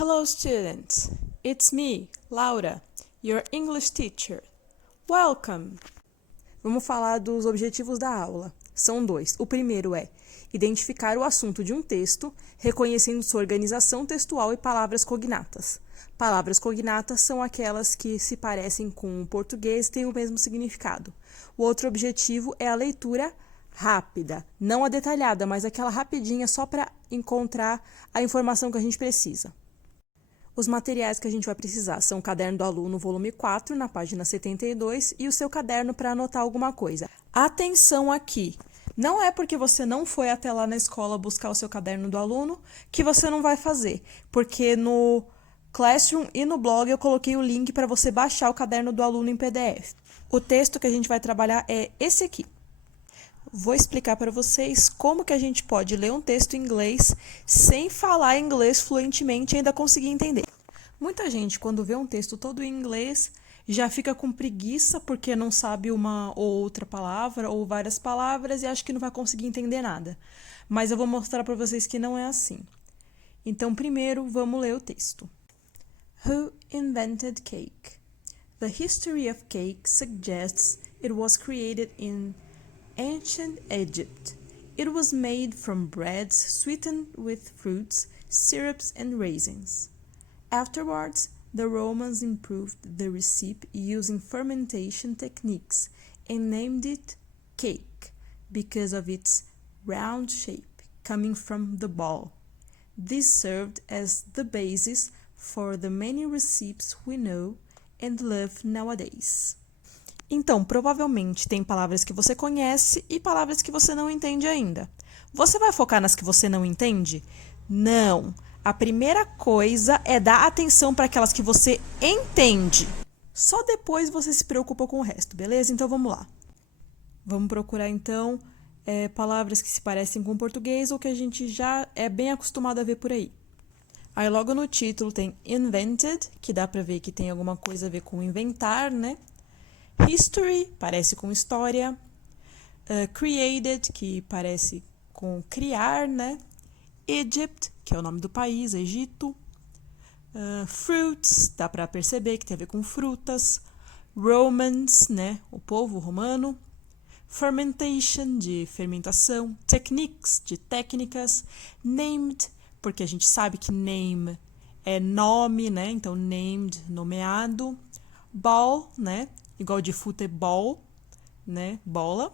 Hello students, it's me, Laura, your English teacher. Welcome! Vamos falar dos objetivos da aula. São dois. O primeiro é identificar o assunto de um texto, reconhecendo sua organização textual e palavras cognatas. Palavras cognatas são aquelas que se parecem com o português e têm o mesmo significado. O outro objetivo é a leitura rápida, não a detalhada, mas aquela rapidinha só para encontrar a informação que a gente precisa. Os materiais que a gente vai precisar são o Caderno do Aluno, volume 4, na página 72, e o seu caderno para anotar alguma coisa. Atenção aqui! Não é porque você não foi até lá na escola buscar o seu Caderno do Aluno que você não vai fazer, porque no Classroom e no blog eu coloquei o link para você baixar o Caderno do Aluno em PDF. O texto que a gente vai trabalhar é esse aqui. Vou explicar para vocês como que a gente pode ler um texto em inglês sem falar inglês fluentemente e ainda conseguir entender. Muita gente, quando vê um texto todo em inglês, já fica com preguiça porque não sabe uma ou outra palavra ou várias palavras e acha que não vai conseguir entender nada. Mas eu vou mostrar para vocês que não é assim. Então, primeiro, vamos ler o texto. Who invented cake? The history of cake suggests it was created in ancient Egypt. It was made from breads sweetened with fruits, syrups, and raisins. Afterwards, the Romans improved the recipe using fermentation techniques and named it cake because of its round shape coming from the ball. This served as the basis for the many recipes we know and love nowadays. Então, provavelmente tem palavras que você conhece e palavras que você não entende ainda. Você vai focar nas que você não entende? Não! A primeira coisa é dar atenção para aquelas que você entende. Só depois você se preocupa com o resto, beleza? Então vamos lá. Vamos procurar então palavras que se parecem com o português ou que a gente já é bem acostumado a ver por aí. Aí logo no título tem invented, que dá para ver que tem alguma coisa a ver com inventar, né? History, parece com história. Created, que parece com criar, né? Egypt, que é o nome do país, Egito. Fruits, dá para perceber que tem a ver com frutas. Romans, né? O povo romano. Fermentation, de fermentação. Techniques, de técnicas. Named, porque a gente sabe que name é nome, né? Então, named, nomeado. Ball, né? Igual de futebol, né? Bola.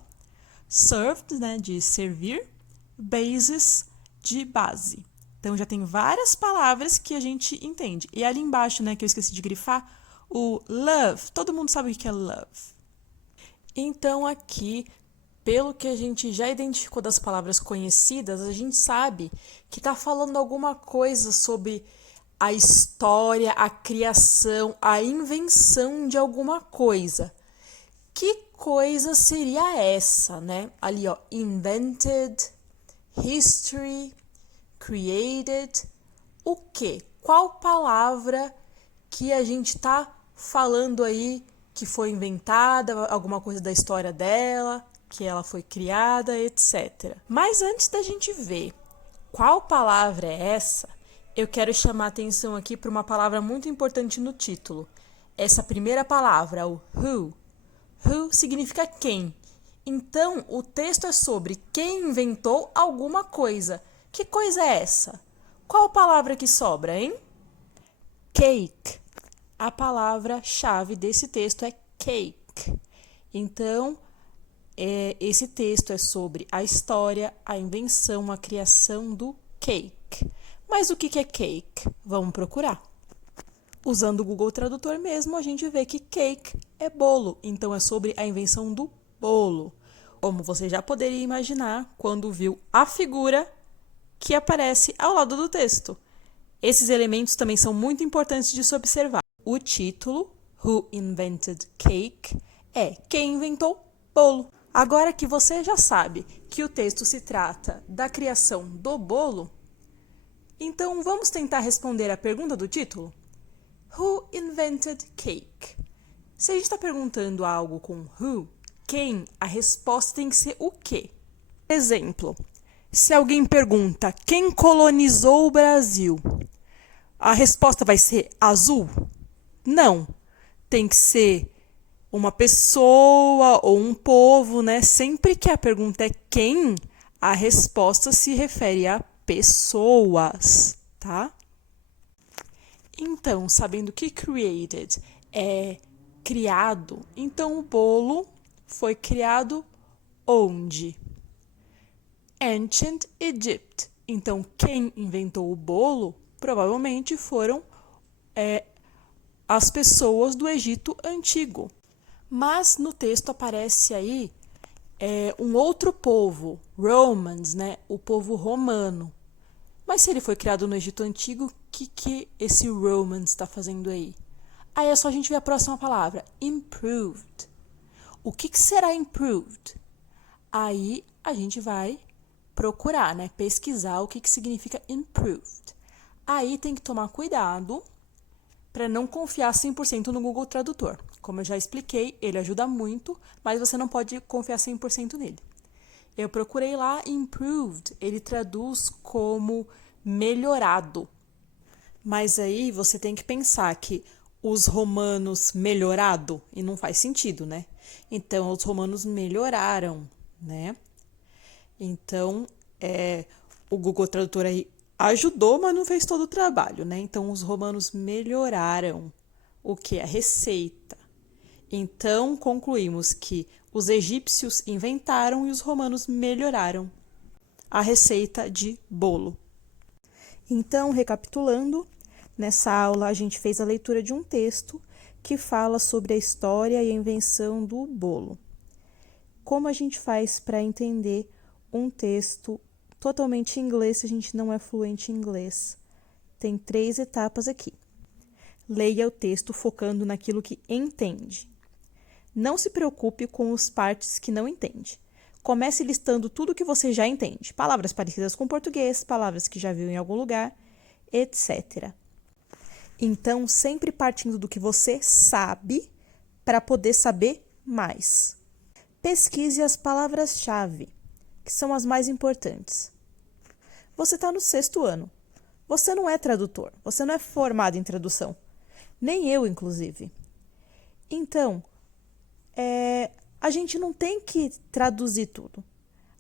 Served, né? De servir. Basis, de base. Então, já tem várias palavras que a gente entende. E ali embaixo, né? Que eu esqueci de grifar, o love. Todo mundo sabe o que é love. Então, aqui, pelo que a gente já identificou das palavras conhecidas, a gente sabe que está falando alguma coisa sobre a história, a criação, a invenção de alguma coisa. Que coisa seria essa, né? Ali, ó, invented, history, created. O quê? Qual palavra que a gente tá falando aí que foi inventada, alguma coisa da história dela, que ela foi criada, etc. Mas antes da gente ver qual palavra é essa, eu quero chamar a atenção aqui para uma palavra muito importante no título. Essa primeira palavra, o who. Who significa quem. Então, o texto é sobre quem inventou alguma coisa. Que coisa é essa? Qual palavra que sobra, hein? Cake. A palavra-chave desse texto é cake. Então, esse texto é sobre a história, a invenção, a criação do cake. Mas o que é cake? Vamos procurar. Usando o Google Tradutor mesmo, a gente vê que cake é bolo. Então, é sobre a invenção do bolo. Como você já poderia imaginar quando viu a figura que aparece ao lado do texto. Esses elementos também são muito importantes de se observar. O título, Who Invented Cake, é quem inventou bolo. Agora que você já sabe que o texto se trata da criação do bolo, então vamos tentar responder a pergunta do título? Who invented cake? Se a gente está perguntando algo com who, quem, a resposta tem que ser o quê? Exemplo, se alguém pergunta quem colonizou o Brasil, A resposta vai ser azul? Não. Tem que ser uma pessoa ou um povo, né? Sempre que a pergunta é quem, a resposta se refere a pessoas, tá? Então, sabendo que created é criado, então o bolo foi criado onde? Ancient Egypt. Então, quem inventou o bolo provavelmente foram as pessoas do Egito Antigo. Mas no texto aparece aí um outro povo, Romans, né? O povo romano. Mas se ele foi criado no Egito Antigo, o que esse Romans está fazendo aí? Aí é só a gente ver a próxima palavra, improved. O que será improved? Aí a gente vai procurar, né? Pesquisar o que significa improved. Aí tem que tomar cuidado para não confiar 100% no Google Tradutor. Como eu já expliquei, ele ajuda muito, mas você não pode confiar 100% nele. Eu procurei lá, improved, ele traduz como melhorado. Mas aí você tem que pensar que os romanos melhorado, e não faz sentido, né? Então, os romanos melhoraram, né? Então, o Google Tradutor aí ajudou, mas não fez todo o trabalho, né? Então, os romanos melhoraram o que? A receita. Então, concluímos que os egípcios inventaram e os romanos melhoraram a receita de bolo. Então, recapitulando, nessa aula a gente fez a leitura de um texto que fala sobre a história e a invenção do bolo. Como a gente faz para entender um texto totalmente em inglês se a gente não é fluente em inglês? Tem 3 etapas aqui. Leia o texto focando naquilo que entende. Não se preocupe com as partes que não entende. Comece listando tudo que você já entende. Palavras parecidas com português, palavras que já viu em algum lugar, etc. Então, sempre partindo do que você sabe para poder saber mais. Pesquise as palavras-chave, que são as mais importantes. Você está no 6º ano. Você não é tradutor, você não é formado em tradução. Nem eu, inclusive. Então, a gente não tem que traduzir tudo.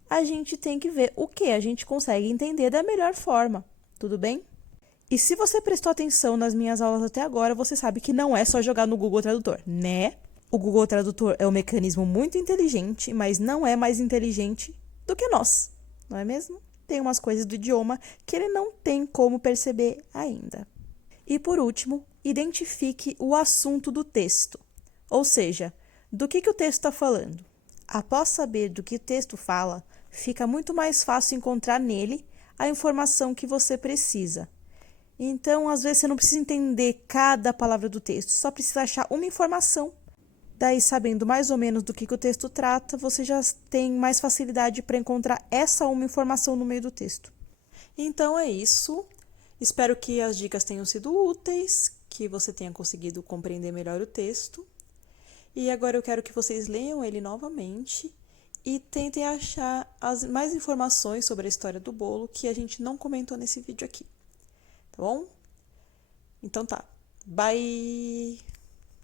A gente tem que ver o que a gente consegue entender da melhor forma. Tudo bem? E se você prestou atenção nas minhas aulas até agora, você sabe que não é só jogar no Google Tradutor, né? O Google Tradutor é um mecanismo muito inteligente, mas não é mais inteligente do que nós, não é mesmo? Tem umas coisas do idioma que ele não tem como perceber ainda. E por último, identifique o assunto do texto, ou seja, do que o texto está falando. Após saber do que o texto fala, fica muito mais fácil encontrar nele a informação que você precisa. Então, às vezes, você não precisa entender cada palavra do texto, só precisa achar uma informação. Daí, sabendo mais ou menos do que o texto trata, você já tem mais facilidade para encontrar essa uma informação no meio do texto. Então, é isso. Espero que as dicas tenham sido úteis, que você tenha conseguido compreender melhor o texto. E agora eu quero que vocês leiam ele novamente e tentem achar mais informações sobre a história do bolo que a gente não comentou nesse vídeo aqui. Tá bom? Então tá. Bye!